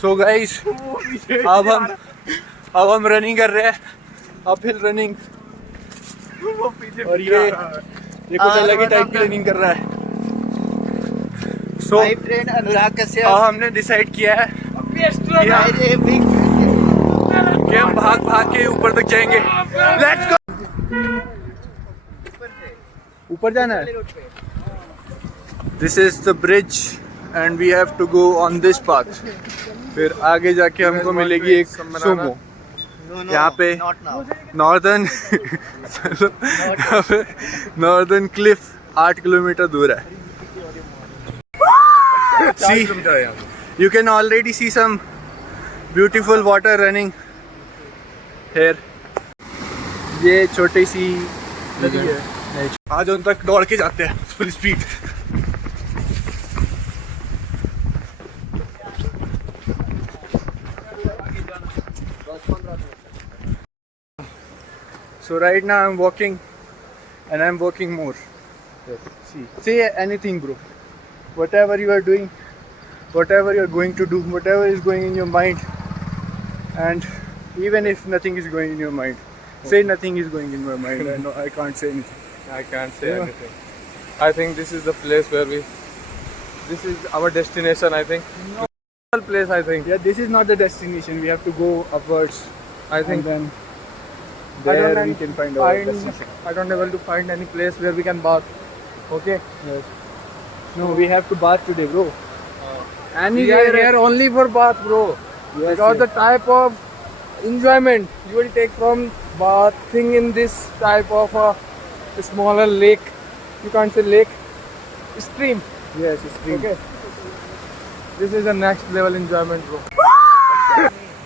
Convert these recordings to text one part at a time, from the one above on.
So guys अब हम running कर रहे हैं, अपहिल रनिंग। और ये कुछ अलग ही टाइप की रनिंग कर रहा है। So my friend Anurag Kashyap, हमने डिसाइड किया है कि हम भाग भाग के ऊपर तक जाएंगे। Let's go. ऊपर जाना है। This is the bridge and we have to go on this path. फिर आगे जाके हमको मिलेगी एक सुमो। यहाँ पे नॉर्दर्न नॉर्दर्न क्लिफ 8 किलोमीटर दूर है। See, you can already see some beautiful water running here. ये छोटी सी नदी है। आज उन तक दौड़ के जाते हैं full speed. So right now I'm walking and I'm walking more. See, say anything, bro. Whatever you are doing, whatever you are going to do, whatever is going in your mind, and even if nothing is going in your mind, say nothing is going in my mind. I can't say anything. I can't say anything. I think this is the place where this is our destination, I think. Place, I think. Yeah, this is not the destination. We have to go upwards. I think. And then there we can find our destination. I don't able to find any place where we can bath. Okay? Yes. No, we have to bath today, bro. We are here only for bath, bro. Yes, Because the type of enjoyment you will take from bathing in this type of a smaller lake. You can't say lake. Stream. Yes, it's free. Okay. This is the next level enjoyment, bro.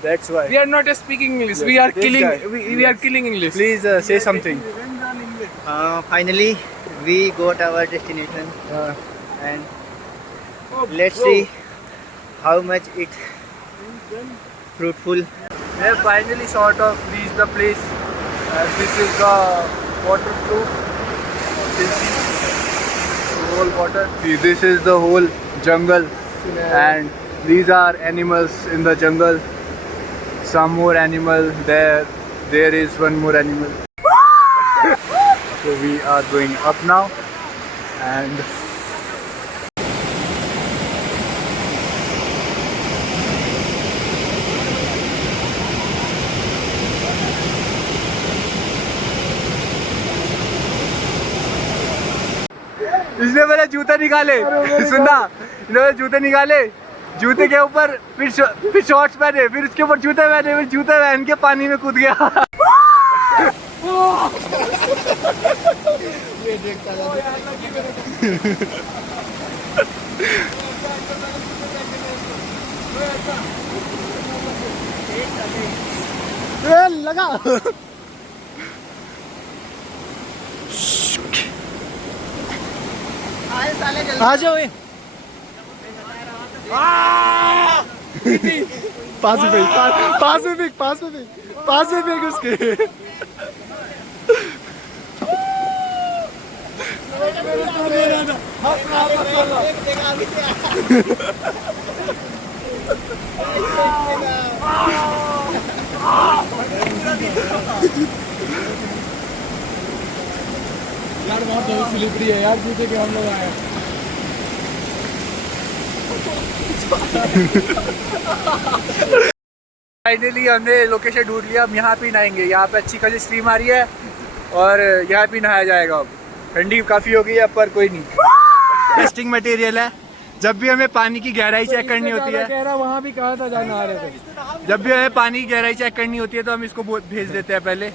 That's why. We are not speaking English. Yes, We are this killing. guy. We are killing English. Please say something. finally we got our destination and let's see how much it fruitful. We have finally sort of reached the place. This is the waterproof. You can see the whole water. See, this is the whole jungle, and these are animals in the jungle. Some more animal there. There is one more animal. So we are going up now, and इसने मेरे जूते निकाले। सुनना, इन्होंने जूते निकाले, जूते के ऊपर फिर शॉर्ट्स पहने, फिर उसके ऊपर जूते पहने, फिर जूते पहन के पानी में कूद गया। लगा। आ जाओ। पास में फेंक उसके। यार बहुत स्लिपरी है यार, जूते के हम लोग आए। फाइनली हमने लोकेशन ढूंढ लिया। हम यहाँ पे नहाएंगे। यहाँ पे अच्छी खासी स्ट्रीम आ रही है और यहाँ पे नहाया जाएगा। अब ठंडी काफ़ी हो गई है, पर कोई नहीं। टेस्टिंग मटेरियल है। जब भी हमें पानी की गहराई चेक करनी होती है, वहाँ भी कहा था जाना आ रहे थे। जब भी हमें पानी की गहराई चेक करनी होती है तो हम इसको भेज देते हैं पहले।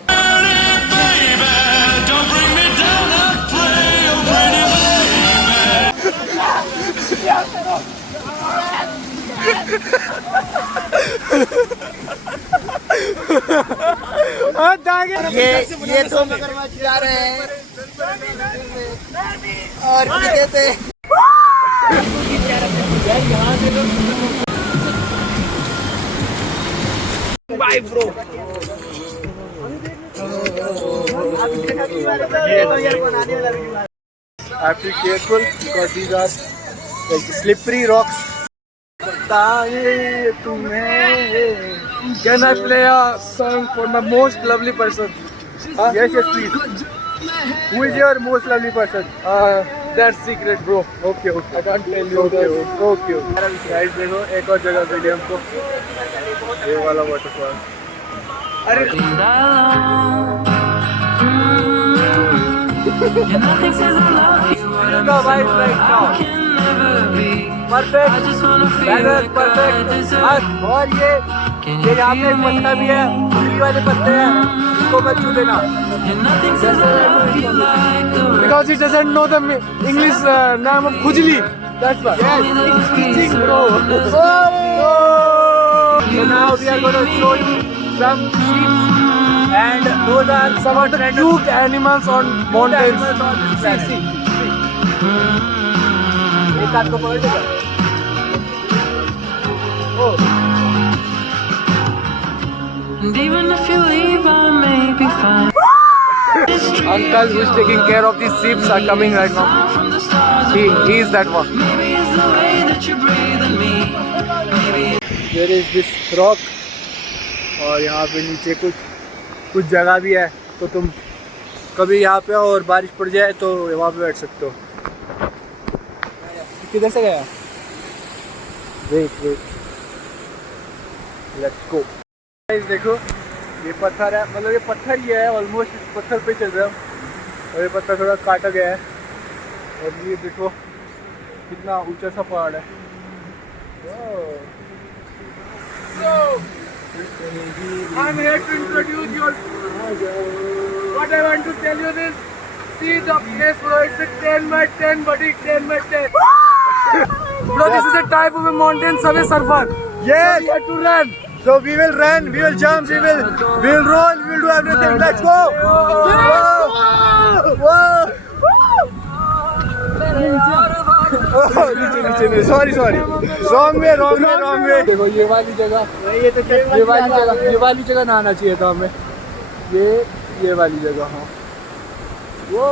ये तो मगरमच्छ जा रहे हैं और पीछे से bye bro. I have to be careful because these are like slippery rocks. बताए तुम्हें. Can I play a song for my most lovely person? Yes, yes, please. Who is your most lovely person? That's secret, bro. Okay, okay. I can't tell you. Okay, that. okay, okay. Guys, देखो एक और जगह मिली हमको. ये वाला waterfall. अरे इसका vibe right now. Perfect. Weather perfect. और ये यहाँ पे एक पत्ता भी है. खुजली वाले पत्ते हैं. इसको मत छू देना. Because he doesn't know the English name of Khujli. That's why. Yes, it's teaching, bro. So now we are going to show you some sheep and those are Some of the cute animals on mountains. animals on this planet. एक हाथ को पकड़ लेगा. And even if you leave, I may be fine. Uncle who is taking care of these sheep are coming right now. From the stars, He is that one. maybe it's the way that you breathe in me. Maybe There is this rock और यहाँ पे नीचे कुछ जगह भी है, तो तुम कभी यहाँ पे और बारिश पड़ जाए तो वहाँ पे बैठ सकते हो. किधर से गया? Wait let's go. गाइस देखो ये पत्थर है, मतलब ये पत्थर ही है, ऑलमोस्ट इस पत्थर पे चल रहा हूँ और ये पत्थर थोड़ा काटा गया है. और ये देखो कितना ऊंचा सा पहाड़ है. I'm here to introduce you. What I want to tell you is, see the place, bro. It's a 10 by 10, buddy. 10 by 10. Bro, this is a type of a mountain surfer. Yes. We have to run. So we will run, we will jump, we will roll, we will do everything. Let's go! Whoa! नीचे sorry wrong way. देखो ये वाली जगह नहाना चाहिए था हमें. ये वाली जगह. हाँ वो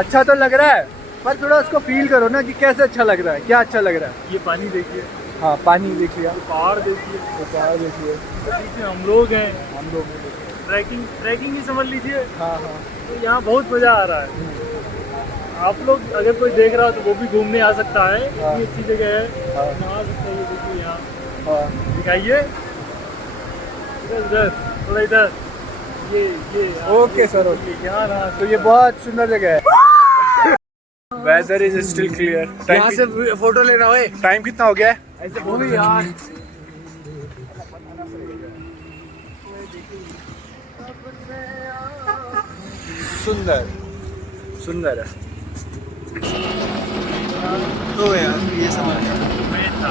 अच्छा तो लग रहा है, पर थोड़ा उसको फील करो ना कि कैसे अच्छा लग रहा है. क्या अच्छा लग रहा है? ये पानी देखिए, हाँ पानी देखिए, पहाड़ देखिए, पहाड़ देखिए. पीछे हम लोग हैं. हम लोग ट्रैकिंग ही समझ लीजिए. हाँ तो यहाँ बहुत मज़ा आ रहा है. आप लोग अगर कोई देख रहा हो तो वो भी घूमने आ सकता है. हाँ। ये अच्छी जगह है. हाँ। यहाँ आ सकता है. ये देखिए यहाँ हाँ. दिखाइए. इधर थोड़ा इधर. ये ओके सर, ओके. यहाँ ना. तो ये बहुत सुंदर जगह है. Weather is still clear. यहाँ से फोटो लेना है. टाइम कितना हो गया है? ऐसे बोलो यार. सुंदर है. तो यार ये समझ. मैं था.